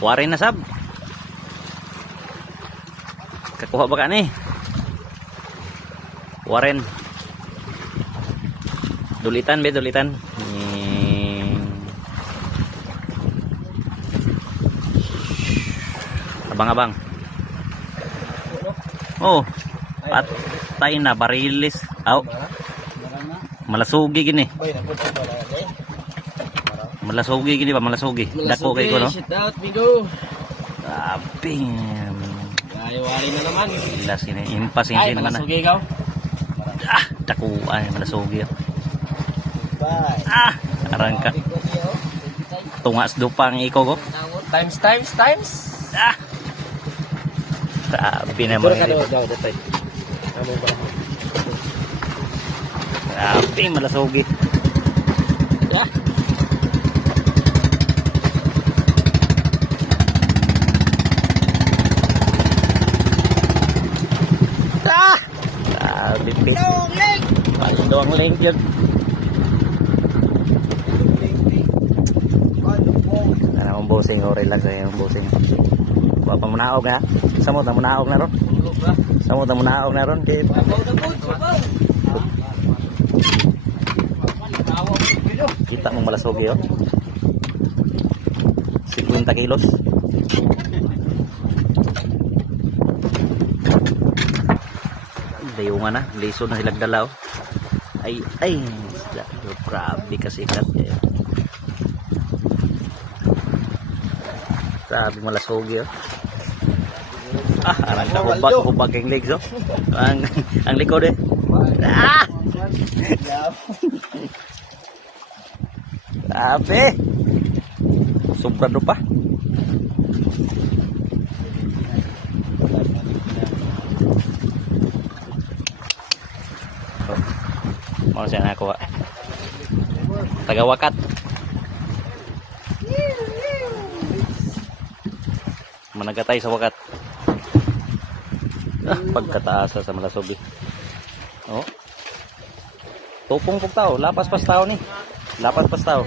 Wari na sab. Kakuha ba ka ni? Waren. Dulitan be, dulitan. Abang-abang. Oh, patay na barilis. Aw. Malasugi gini. Malasugi gini ba, malasugi. Dako kay ko no. Shout out, Bigo. Aping. Wari na naman. Ilas ini, impas ini naman na. Malasugi ikaw. Dako ay malasugi. Bye. Arangka. Tungas dupang iko ko. Times. Grabe naman ini. Grabe, malasugi. Ya. Grabe, pit. Paldoang link yun. Ano ang bosing, relax ay ang bosing. Wala pa munaog ha. Samot na munaog na ron. Samot na munaog na ron. Kita mong malasugi oh. 50 kilos. Dayungan na. Liso na silang dalaw. Ay. Grabe kasikat eh. Grabe malasugi oh. Arang ka hubag yung legs oh. Ang likod eh. Grabe. Sobrado pa. Mau siya na ako. Tagawakat. Managatay sa wakat. Pagkataasa sa malasugi. Oh. Tupong pug tao, lapas pas tao ni. Lapas pas tao.